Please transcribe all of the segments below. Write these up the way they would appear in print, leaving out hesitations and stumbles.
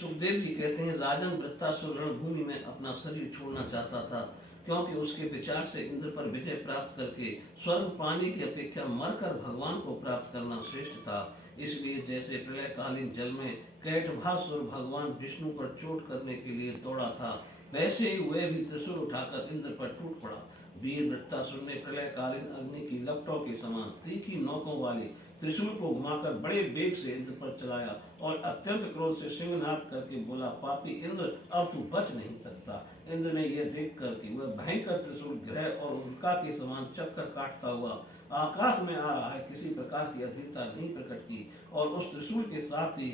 सुखदेव जी कहते हैं, राजन वृत्तासुर रणभूमि में अपना शरीर छोड़ना चाहता था, क्योंकि उसके विचार से इंद्र पर विजय प्राप्त करके स्वर्ग पाने की अपेक्षा मरकर भगवान को प्राप्त करना श्रेष्ठ था। इसलिए जैसे प्रलयकालीन जल में कैटभासुर भगवान विष्णु पर चोट करने के लिए दौड़ा था, वैसे ही वह भी त्रिशूल उठाकर इंद्र पर टूट पड़ा। वीर वृत्तासुर ने प्रलयकालीन अग्नि की लपटों के समान तीखी नोकों वाली त्रिशूल को घुमाकर बड़े वेग से इंद्र पर चलाया और अत्यंत क्रोध से सिंहनाद करके बोला, पापी इंद्र, अब तू बच नहीं सकता। इंद्र ने यह देखकर कि वह भयंकर त्रिशूल ग्रह और उल्का के समान चक्कर काटता हुआ आकाश में आ रहा है, किसी प्रकार की अधीरता नहीं प्रकट की और उस त्रिशूल के साथ ही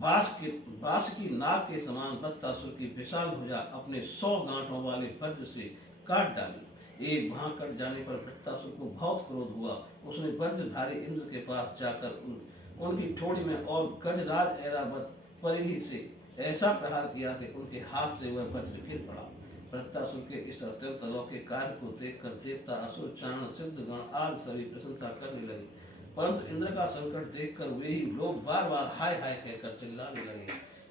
बांस की नाक के समान वृत्तासुर की विशाल भुजा अपने 100 गांठों वाले वज्र से काट डाली। एक वहां कट जाने पर वृत्तासुर को बहुत क्रोध हुआ। उसने वज्रधारी इंद्र के पास जाकर उनकी ठोड़ी में और गजराज ऐरावत परिधि से ऐसा प्रहार किया कि उनके हाथ से वह वज्र गिर पड़ा। वृत्तासुर के इस अत्यंत अलौकिक कार्य को देखकर देवता, असुर, चारण, सिद्धगण आदि सभी प्रशंसा करने लगे, परंतु इंद्र का संकट देखकर वे ही लोग बार बार हाय हाय कहकर चिल्लाने लगे।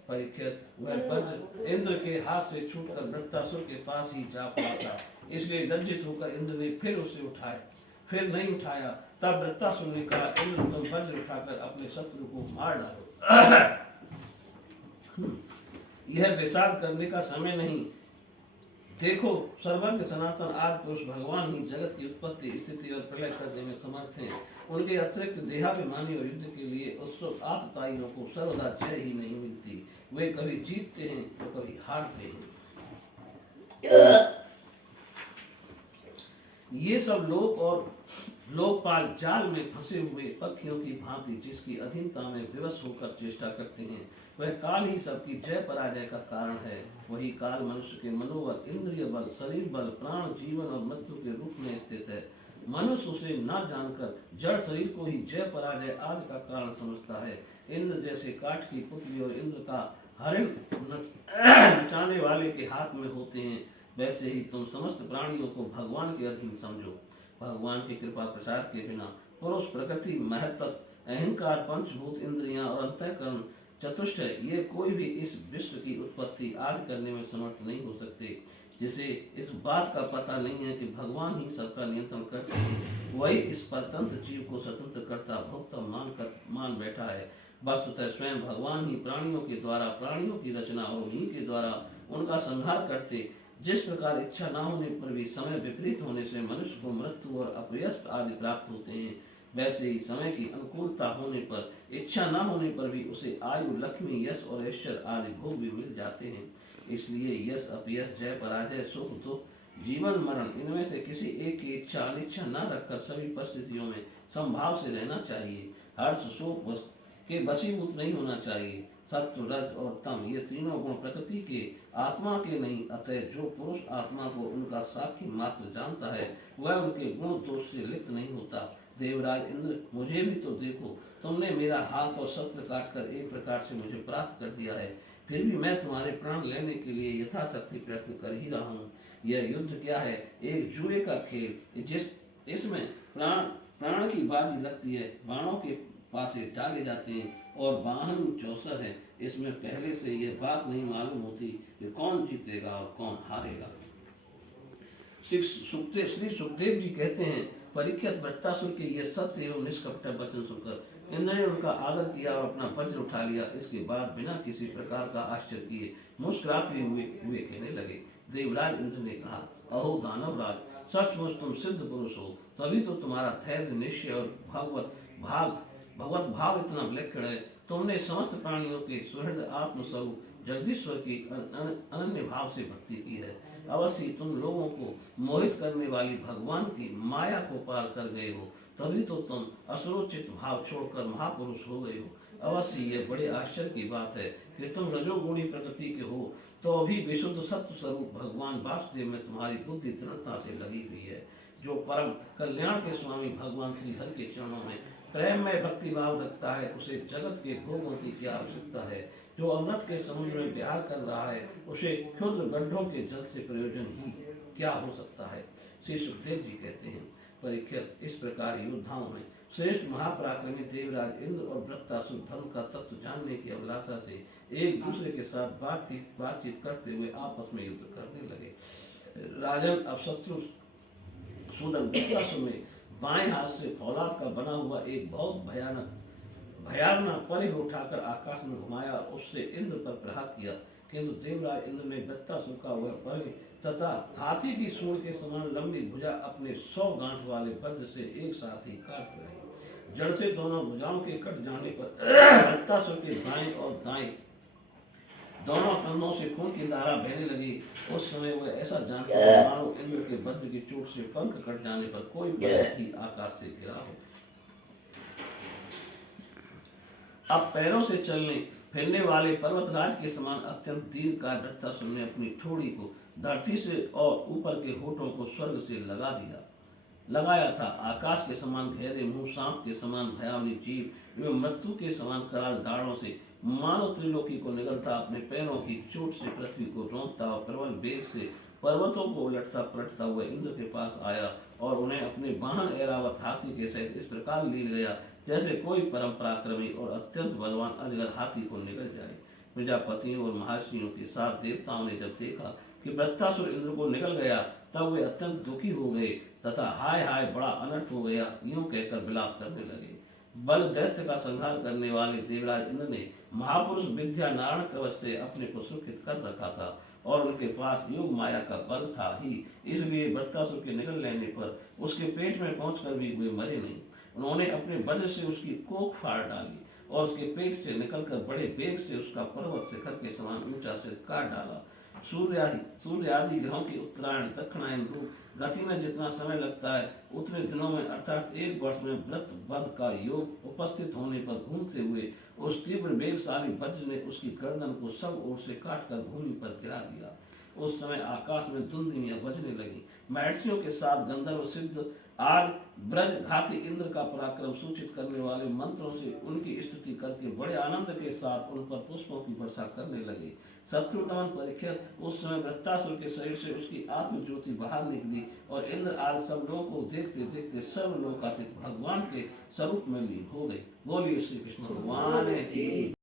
परीक्षित, वह वज्र इंद्र के हाथ से छूटकर वृत्तासुर के पास ही जा पड़ा था, इसलिए लज्जित होकर इंद्र ने फिर उसे फिर नहीं उठाया। तब वृत्तासुर ने कहा, इंद्र, तुम वज्र उठाकर अपने शत्रु को मार डालो। यह विषाद करने का समय नहीं। देखो, सर्वज्ञ सनातन आदि पुरुष भगवान ही जगत की उत्पत्ति, स्थिति और प्रलय करने में समर्थ हैं। उनके अतिरिक्त देहाभिमानी और युद्ध के लिए उत्सुक आतताइयों को सर्वदा जय ही नहीं मिलती। वे कभी जीतते हैं तो कभी हारते हैं। ये सब लोक और लोकपाल जाल में फंसे हुए पक्षियों की भांति जिसकी अधीनता में विवश होकर चेष्टा करते हैं, वह काल ही सबकी जय पराजय का कारण है। वही काल मनुष्य के मनोबल, इंद्रिय बल, शरीर बल, प्राण, जीवन और मृत्यु के रूप में स्थित है। मनुष्य उसे न जानकर जड़ शरीर को ही जय पराजय आदि का कारण समझता है। इंद्र जैसे काठ की पुतली और इंद्र का हरिण नचाने वाले के हाथ में होते हैं, वैसे ही तुम समस्त प्राणियों को भगवान के अधीन समझो। भगवान की कृपा प्रसाद के बिना पुरुष, प्रकृति, महत्व, अहंकार, पंचभूत, इंद्रियां और अंतःकरण चतुष्ट, ये कोई भी इस विश्व की उत्पत्ति आदि करने में समर्थ नहीं हो सकते। जिसे इस बात का पता नहीं है कि भगवान ही सबका नियंत्रण करते हैं, वही इस परतंत्र जीव को स्वतंत्र करता भोक्ता मान बैठा है। वस्तुतः स्वयं भगवान ही प्राणियों के द्वारा प्राणियों की रचना और उन्हीं के द्वारा उनका संहार करते। जिस प्रकार इच्छा न होने पर भी समय विपरीत होने से मनुष्य को मृत्यु और अपयश आदि प्राप्त होते हैं, वैसे ही समय की अनुकूलता होने पर, इच्छा न होने पर भी उसे आयु, लक्ष्मी, यश और ऐश्वर्य आदि भोग भी मिल जाते हैं। इसलिए यश, अपयश, जय पराजय, सुख दुख, जीवन मरण, इनमें से किसी एक की इच्छा अनिच्छा न रखकर सभी परिस्थितियों में समभाव से रहना चाहिए। हर्ष, शोक के वशीभूत नहीं होना चाहिए। सत्व, रज और तम, ये तीनों गुण प्रकृति के, आत्मा के नहीं। अतः जो पुरुष आत्मा को उनका साक्षी मात्र जानता है, वह उनके गुण दोष से लिप्त नहीं होता। देवराज इंद्र, मुझे भी तो देखो, तुमने मेरा हाथ और शस्त्र काटकर एक प्रकार से मुझे परास्त कर दिया है, फिर भी मैं तुम्हारे प्राण लेने के लिए यथाशक्ति प्रयत्न कर ही रहा हूँ। यह युद्ध क्या है? एक जुए का खेल, इसमें प्राण की बाजी लगती है, बाणों के पासे डाले जाते हैं और वाहन चौसर है। इसमें पहले से यह बात नहीं मालूम होती कि कौन जीतेगा और कौन हारेगा। श्री सुखदेव जी कहते हैं, परीक्षित, वृत्तासुर के ये सत्य एवं निष्कपट वचन सुनकर इंद्र ने उनका आदर किया और अपना वज्र उठा लिया। इसके बाद बिना किसी प्रकार का आश्चर्य किए मुस्कुराते हुए कहने लगे। देवराज इंद्र ने कहा, अहो दानवराज, सचमुच तुम सिद्ध पुरुष हो, तभी तो तुम्हारा धैर्य, निश्चय और भगवत भाव इतना विलक्षण है। तुमने समस्त प्राणियों के सुहृद आत्मस्वरूप जगदीश्वर की अनन्य भाव से भक्ति की है। अवश्य तुम लोगों को मोहित करने वाली भगवान की माया को पार कर गए हो, तभी तो तुम असुरोचित भाव छोड़कर महापुरुष हो गए हो। अवश्य यह बड़े आश्चर्य की बात है कि तुम रजोगुणी प्रकृति के हो, तो अभी विशुद्ध सत्व स्वरूप भगवान वासुदेव में तुम्हारी बुद्धि दृढ़ता से लगी हुई है। जो परम कल्याण के स्वामी भगवान श्री हरि के चरणों में प्रेम में भक्ति भाव रखता है, उसे जगत के भोगों की क्या आवश्यकता है। जो अमृत के समुद्र में विहार कर रहा है, उसे क्षुद्र गड्ढों के जल से प्रयोजन ही क्या हो सकता है। श्री सुखदेव जी कहते हैं, परीक्षित, इस प्रकार योद्धाओं में श्रेष्ठ महापराक्रमी देवराज इंद्र और वृत्तासुर धर्म का तत्व जानने की अभिलाषा से एक दूसरे के साथ बातचीत करते हुए आपस में युद्ध करने लगे। राजन अब शत्रु सूदन वृत्तासुर ने बाएं हाथ से फौलाद का बना हुआ एक बहुत भयानक परिघ उठाकर आकाश में घुमाया और उससे इंद्र पर प्रहार किया, किंतु देवराज इंद्र ने वृत्तासुर का वह परिघ तथा हाथी की सूंड के समान लंबी भुजा अपने 100 गांठ वाले वज्र से एक साथ ही काट रही। जड़ से दोनों भुजाओं के कट जाने पर वृत्तासुर के बाएं और दाएं दोनों कंधों से खून की धारा बहने लगी। उस समय वह ऐसा जानकर मानो इंद्र के वज्र की चोट से पंख कट जाने पर कोई पर्वत ही आकाश से गिरा हो। अब पैरों से चलने फिरने वाले पर्वतराज के समान अत्यंत दीर्घकाय वृत्तासुर ने अपनी ठोड़ी को धरती से और ऊपर के होठों को स्वर्ग से लगाया था। आकाश के समान गहरे मुंह, सांप के समान भयावनी जीभ एवं मृत्यु के समान कराल दाढ़ों से मानव त्रिलोकी को निगलता अपने पैरों की चोट से पृथ्वी को रोंकता और प्रबल वेग से पर्वतों को उलटता पलटता हुआ इंद्र के पास आया और उन्हें अपने वाहन ऐरावत हाथी के सहित इस प्रकार लील गया जैसे कोई परम पराक्रमी और अत्यंत बलवान अजगर हाथी को निगल जाए। प्रजापतियों और महर्षियों के साथ देवताओं ने जब देखा कि वृत्तासुर इंद्र को निगल गया, तब वे अत्यंत दुखी हो गए तथा हाय हाय बड़ा अनर्थ हो गया यूं कहकर विलाप करने लगे। बल दैत्य का संहार करने वाले देवराज इंद्र ने महापुरुष विद्या नारायण कवच से अपने को सुरक्षित कर रखा था और उनके पास योग माया का बल था ही, इसलिए वृत्तासुर के निगल लेने पर उसके पेट में पहुंचकर भी वे मरे नहीं। उन्होंने अपने वज्र से उसकी कोख फाड़ डाली और उसके पेट से निकलकर बड़े वेग से उसका पर्वत शिखर के समान ऊंचा सिर काट डाला। सूर्य आदि ग्रहों की उत्तरायण दक्षिणायन रूप गति में जितना समय लगता है, उतने दिनों में अर्थात 1 वर्ष में व्रत वध का योग उपस्थित होने पर घूमते हुए उस तीव्र वेगशाली वज्र ने उसकी गर्दन को सब ओर से काटकर भूमि पर गिरा दिया। उस समय आकाश में धुंधियां बजने लगी। महर्षियों के साथ गंधर्व सिद्ध आज ब्रज घाती इंद्र का पराक्रम सूचित करने वाले मंत्रों से उनकी स्तुति करके बड़े आनंद के साथ उन पर पुष्पों की वर्षा करने लगे। शत्रु दमन परीक्षित उस समय वृत्तासुर के शरीर से उसकी आत्म ज्योति बाहर निकली और इंद्र आज सब लोगों को देखते देखते सर्व लोकातीत भगवान के स्वरूप में लीन हो गए। बोलिए श्री कृष्ण भगवान की